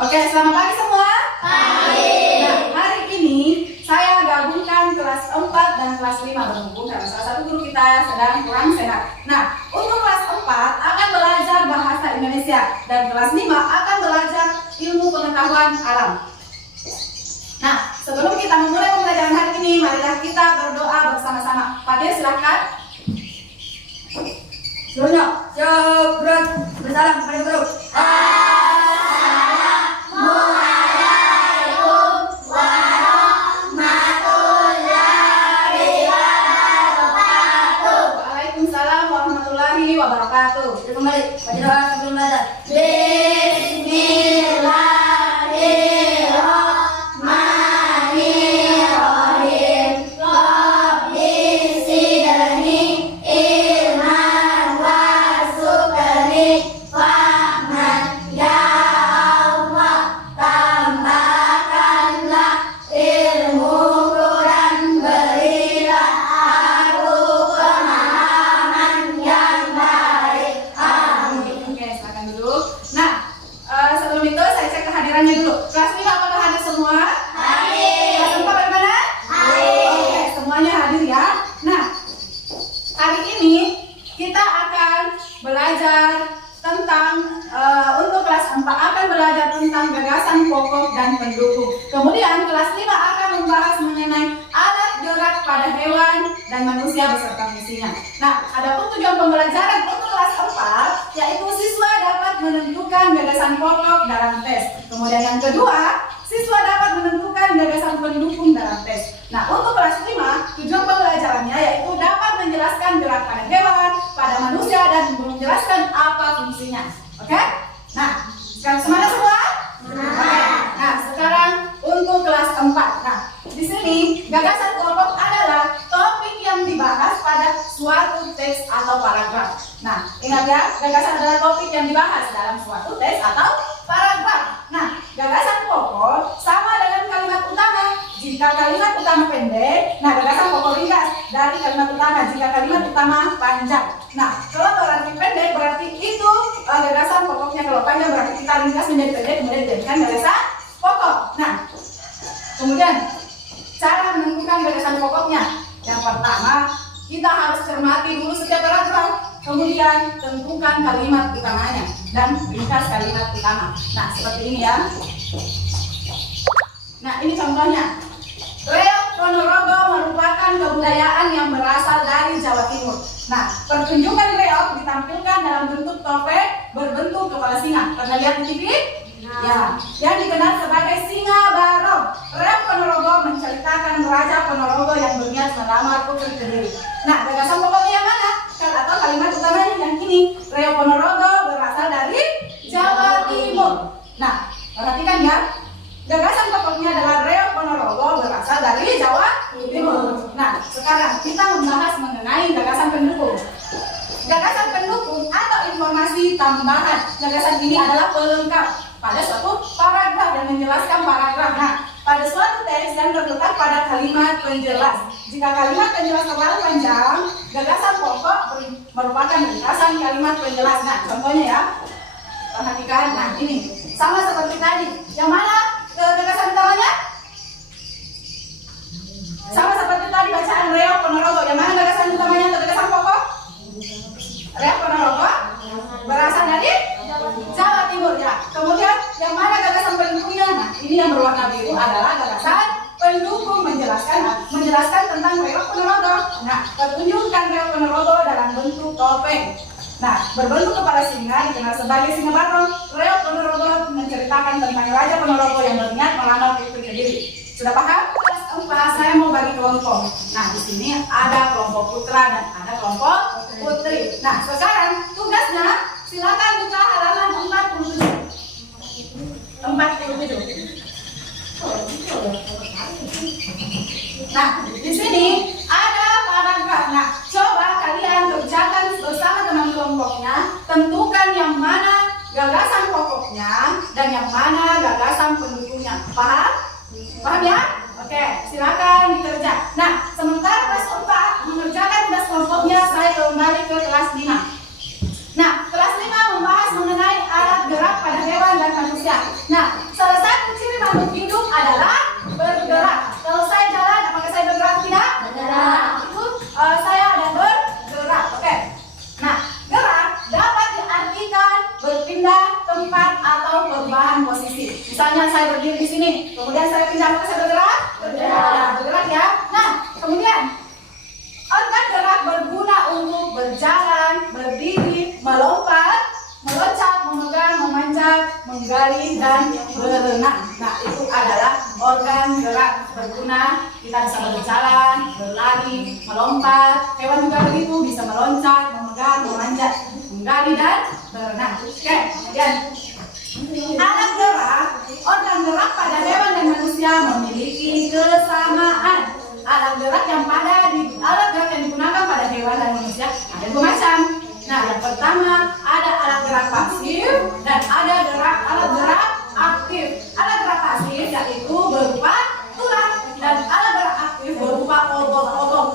Oke, selamat pagi semua. Pagi. Nah, hari ini saya gabungkan kelas 4 dan kelas 5 berhubung karena salah satu guru kita sedang kurang sehat. Nah, untuk kelas 4 akan belajar bahasa Indonesia dan kelas 5 akan belajar ilmu pengetahuan alam. Nah, sebelum kita memulai pembelajaran hari ini, marilah kita berdoa bersama-sama. Fadil, silahkan. Seluruhnya, siap, berat, bersalam kepada guru. Wabarakatuh. Kita kembali pada doa sebelum belajar. Bismillahirrahmanirrahim. Rabbi zidni ilman warzuqni fahman. Ya Allah, tambahkanlah ilmuku dan berilah aku pemahaman yang baik. Amin. Oke, silakan duduk. Nah, sebelum itu saya cek kehadirannya dulu. Kelas 5 apakah hadir semua? Hadir. Kelas 4 bagaimana? Hadir. Oke, semuanya hadir ya. Nah, hari ini kita akan belajar tentang untuk kelas 4 akan belajar tentang gagasan pokok dan pendukung. Kemudian kelas 5 akan membahas mengenai alat gerak pada hewan dan manusia beserta fungsinya. Nah, adapun tujuan pembelajaran untuk kelas 4 yaitu siswa dapat menentukan gagasan pokok dalam tes. Kemudian yang kedua, siswa dapat menentukan gagasan pendukung dalam tes. Nah, untuk kelas 5, tujuan pembelajarannya yaitu dapat menjelaskan gerak pada hewan, pada manusia, dan menjelaskan apa fungsinya. Oke? Nah, sekarang semangat semua? Oke. Nah, sekarang untuk kelas 4. Nah, di sini gagasan pokok adalah topik yang dibahas pada suatu teks atau paragraf. Nah, ingat ya, gagasan adalah topik yang dibahas dalam suatu teks atau paragraf. Nah, gagasan pokok sama dengan kalimat utama. Jika kalimat utama pendek, nah gagasan pokok ringkas dari kalimat utama. Jika kalimat utama panjang. Nah, kalau berarti pendek berarti itu gagasan pokoknya. Kalau panjang berarti kita ringkas menjadi pendek kemudian dijadikan gagasan pokok. Nah, kemudian cara menentukan gagasan pokoknya. Yang pertama, kita harus cermati dulu setiap paragraf. Kemudian tentukan kalimat utamanya dan ringkas kalimat utama. Nah, seperti ini ya. Nah, ini contohnya. Reok Ponorogo merupakan kebudayaan yang berasal dari Jawa Timur. Nah, pertunjukan reok ditampilkan dalam bentuk topeng berbentuk kepala singa. Pernah lihat di TV? Ya, yang dikenal sebagai Singa Barong. Reok Ponorogo menceritakan Raja Ponorogo yang berniat melamar Putri Kediri. Nah, gagasan pokoknya yang mana? Atau kalimat utamanya yang ini. Reok Ponorogo berasal dari Jawa Timur. Nah, perhatikan ya. Gagasan pokoknya adalah Reok Ponorogo berasal dari Jawa Timur. Nah, sekarang kita membahas mengenai gagasan pendukung. Gagasan pendukung atau informasi tambahan. Gagasan ini adalah pelengkap pada suatu paragraf dan menjelaskan paragraf. Nah, pada suatu teks yang terletak pada kalimat penjelas. Jika kalimat penjelas terlalu panjang, gagasan pokok merupakan ringkasan kalimat penjelas. Nah, contohnya ya. Perhatikan. Nah, ini sama seperti tadi. Yang mana gagasan utamanya? Sama seperti tadi bacaan Reok Ponorogo. Yang mana gagasan utamanya atau gagasan pokok? Reok Ponorogo berasal dari Jawa Timur ya. Kemudian yang mana gagasan pendukungnya? Nah, ini yang berwarna biru adalah gagasan pendukung menjelaskan tentang Reok Ponorogo. Nah, pertunjukan Reok Ponorogo dalam bentuk topeng. Nah, berbentuk kepala singa dikenal sebagai Singa Barong. Reok Ponorogo menceritakan tentang Raja Ponorogo yang berniat melamar Putri Kediri. Sudah paham? Kelas 4 saya mau bagi kelompok. Nah, di sini ada kelompok putra dan ada kelompok putri. Nah, sekarang tugasnya silakan buka halaman 47. 47. Nah, di sini ada paragraf. Nah, coba kalian kerjakan bersama teman kelompoknya. Tentukan yang mana gagasan pokoknya dan yang mana gagasan pendukungnya. Paham? Paham ya? Oke, silakan dikerja. Nah, sementara kelas 4 mengerjakan tugas kelompoknya, saya kembali ke kelas 5. Nah, kelas 5 membahas mengenai alat gerak pada hewan dan manusia. Nah, salah satu ciri makhluk hidup adalah bergerak. Kalau saya jalan, apakah saya bergerak tidak? Bergerak. Itu saya ada bergerak. Oke. Nah, gerak dapat diartikan berpindah tempat atau perubahan posisi. Misalnya saya berdiri di sini, kemudian saya pindah, apakah saya bergerak? Bergerak. Ya, bergerak ya. Nah, kemudian organ gerak berguna untuk berjalan, berdiri, melompat, meloncat, memegang, memanjat, menggali, dan berenang. Nah, itu adalah organ gerak berguna. Kita bisa berjalan, berlari, melompat. Hewan juga begitu, bisa meloncat, memegang, memanjat, menggali, dan berenang. Oke, kemudian alat gerak, organ gerak pada hewan dan manusia memiliki kesamaan. Alat gerak yang digunakan pada hewan dan manusia ada dua macam. Nah, yang pertama ada alat gerak pasif dan ada alat gerak aktif. Alat gerak pasif yaitu berupa tulang dan alat gerak aktif berupa otot-otot.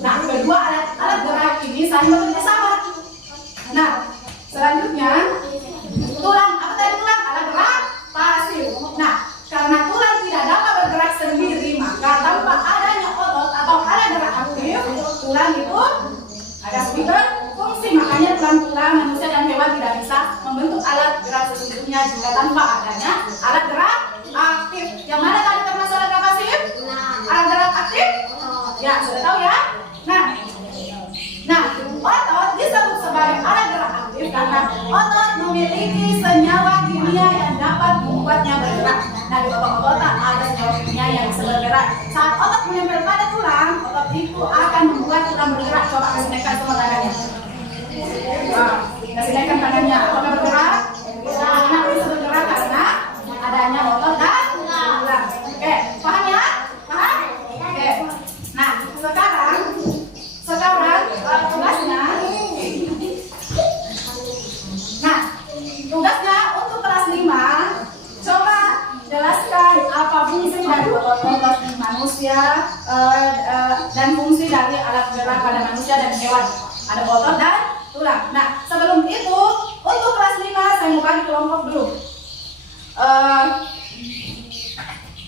Nah, kedua alat gerak ini saling bekerja sama. Nah, selanjutnya tulang, apa tadi tulang? Alat gerak pasif. Nah, karena tulang tidak dapat bergerak sendiri, maka tanpa adanya otot atau alat gerak aktif, tulang itu agak sedikit berfungsi. Makanya tulang-tulang manusia dan hewan tidak bisa membentuk alat gerak sesungguhnya jika tanpa adanya alat gerak aktif. Yang mana tadi termasuk alat gerak pasif? Alat gerak aktif? Ya, sudah tahu ya? Nah, otot disebut sebagai alat gerak aktif karena otot memiliki senyawa kimia yang dapat membuatnya bergerak. Nah, di otot-otot ada senyawa kimia yang bisa bergerak. Saat otot menempel pada tulang, otot itu akan membuat tulang bergerak. Coba kasih naikkan semua tangannya. Kasih naikkan tangannya. Apakah bergerak? Nah, bisa bergerak karena adanya otot dan tulang. Oke, paham ya? Paham? Oke. Nah, sekarang tugasnya untuk kelas 5, coba jelaskan apa fungsi dari otot-otot di manusia dan fungsi dari alat gerak pada manusia dan hewan. Ada otot dan tulang. Nah, sebelum itu untuk kelas 5 saya mau bagi kelompok dulu.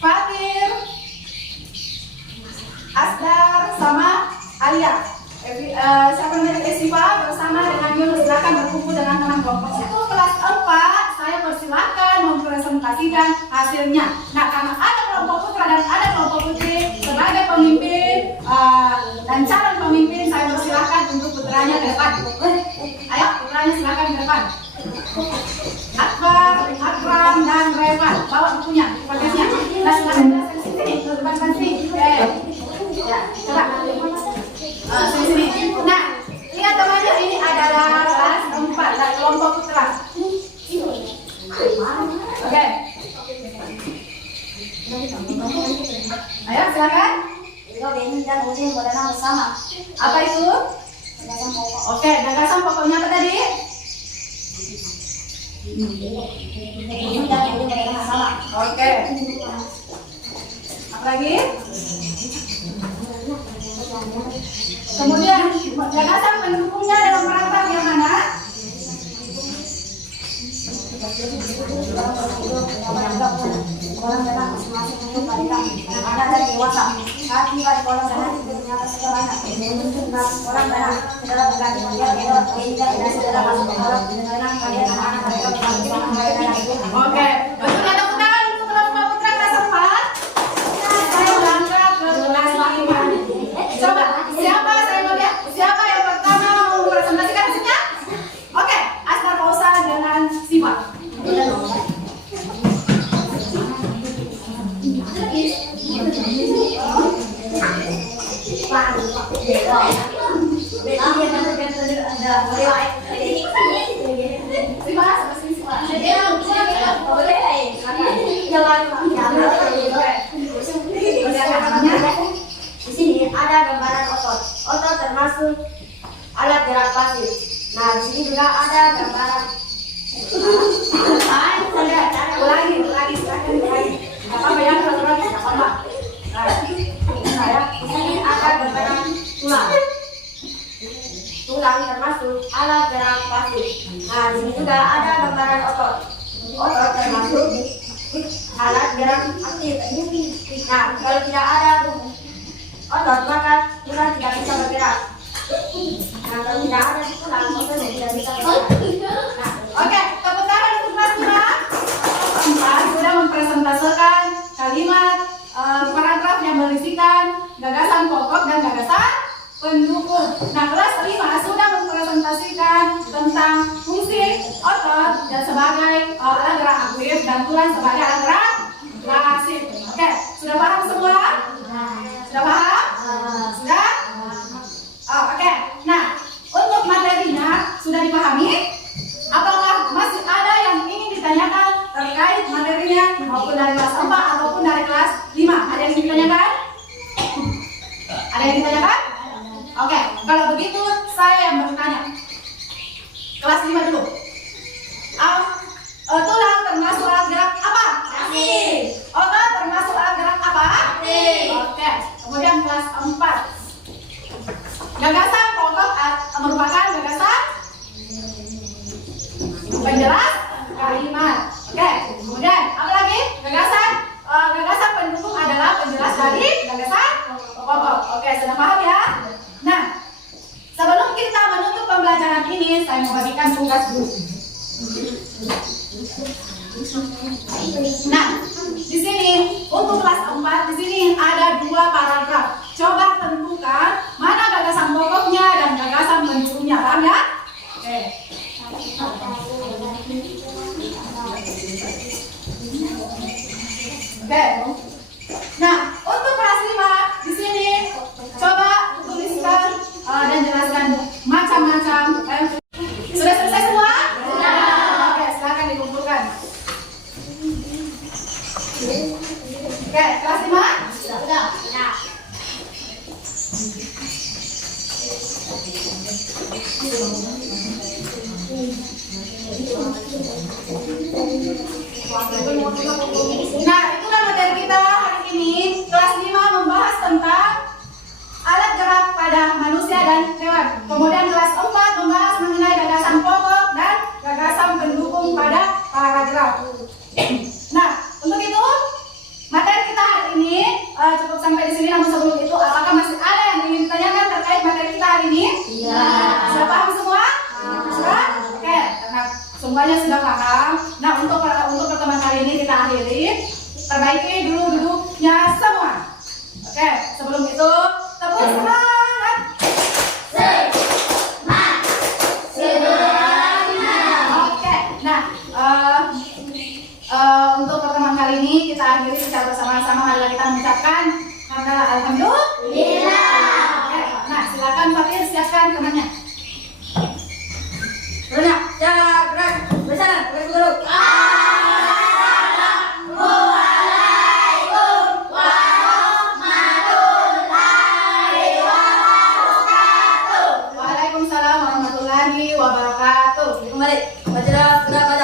Fatir, Asdar, sama Alia. Siapa namanya Esifa bersama dengan Yunus, silakan berkumpul dengan teman kelompok. Itu kelas 4, saya persilakan mempresentasikan hasilnya. Nah, karena ada kelompok putra dan ada kelompok putri, sebagai pemimpin dan calon pemimpin, saya persilakan untuk putranya ke depan. Ayo, putranya silakan ke depan. Akbar, Akram, dan Revan, bawa bukunya, bagasinya. Nah, silakan jelaskan sini, ke depan sini. Ya, coba. Sini. Nah, lihat temannya, ini adalah kelas 4 dan kelompok putra. Oke. Ayo silakan. Apa itu? Oke, gagasan pokoknya apa tadi? Oke. Apa lagi? Kemudian gagasan pendukungnya dalam rangka yang mana? Oke, betul atau bukan untuk kelompok putra kelas 4? Saya berangkat ke kelas 5. Coba, siapa yang pertama mau presentasikan hasilnya? Oke, Astar Pausa dengan Siva. Di sini ada gambaran otot. Otot termasuk alat gerak pasif. Nah, di sini juga ada gambaran. Ulangi, silakan ulangi. Apa yang peraturan tidak apa-apa. Di sini ada gambaran tulang. Tulang termasuk alat gerak pasif. Nah, di sini juga ada gambaran otot. alat gerak aktif. Nah, kalau tidak ada otot maka tulang tidak bisa bergerak. Nah, kalau tidak ada tulang otot tidak bisa bergerak. Nah, oke, tepuk tangan untuk kelas 5. Kelas 4 sudah mempresentasikan kalimat paragraf yang berisikan gagasan pokok dan gagasan pendukung. Nah, kelas 5 sudah mempresentasikan tentang fungsi otot dan sebagai alat gerak aktif dan tulang sebagai alat gerak pasif. Oke, sudah paham semua? Sudah paham? Sudah? Oh, oke. Nah, untuk materinya sudah dipahami? Apakah masih ada yang ingin ditanyakan terkait materinya maupun dari kelas 4 ataupun dari kelas 5? Ada yang ingin ditanyakan? Ada yang ditanyakan? Oke, kalau begitu saya yang bertanya. Kelas 5 dulu. Tulang termasuk alat gerak apa? Pasif. Otot termasuk alat gerak apa? Pasif. Oke, kemudian kelas 4. Gagasan pokok merupakan gagasan penjelas kalimat. Oke, kemudian apa lagi? Gagasan pendukung adalah penjelas dari gagasan pokok. Oke, sudah paham ya? Nah, sebelum kita menutup pembelajaran ini, saya mau bagikan tugas dulu. Nah, di sini untuk kelas 4 di sini ada 2 paragraf. Coba tentukan mana gagasan pokoknya dan gagasan pendukungnya, paham ya? Oke. Oke. Nah, untuk kelas 5 di sini coba tuliskan dan jelaskan macam-macam. Sudah selesai semua? Sudah. Oke, silakan dikumpulkan. Oke, kelas 5? Sudah. Nah, itulah materi kita hari ini. Kelas 5 membahas tentang alat gerak pada manusia dan hewan. Kemudian kelas 4 membahas mengenai gagasan pokok dan gagasan pendukung pada paragraf. Nah, untuk itu materi kita hari ini cukup sampai di sini. Namun sebelum itu, apakah masih ada yang ingin ditanyakan terkait materi kita hari ini? Iya. Sudah paham semua? Sudah? Oke, karena semuanya sudah paham. Nah, untuk pertemuan kali ini kita akhiri. Perbaiki dulu duduknya semua. Oke, sebelum itu tepuk semangat. Oke, nah untuk pertemuan kali ini kita akhiri secara bersama-sama. Marilah kita mengucapkan hamdalah alhamdulillah. Oke, nah silakan Fatir siapkan temannya. Berenang, gerak, bersama, guru. Waalaikumsalam warahmatullahi wabarakatuh. Kembali, baca berapa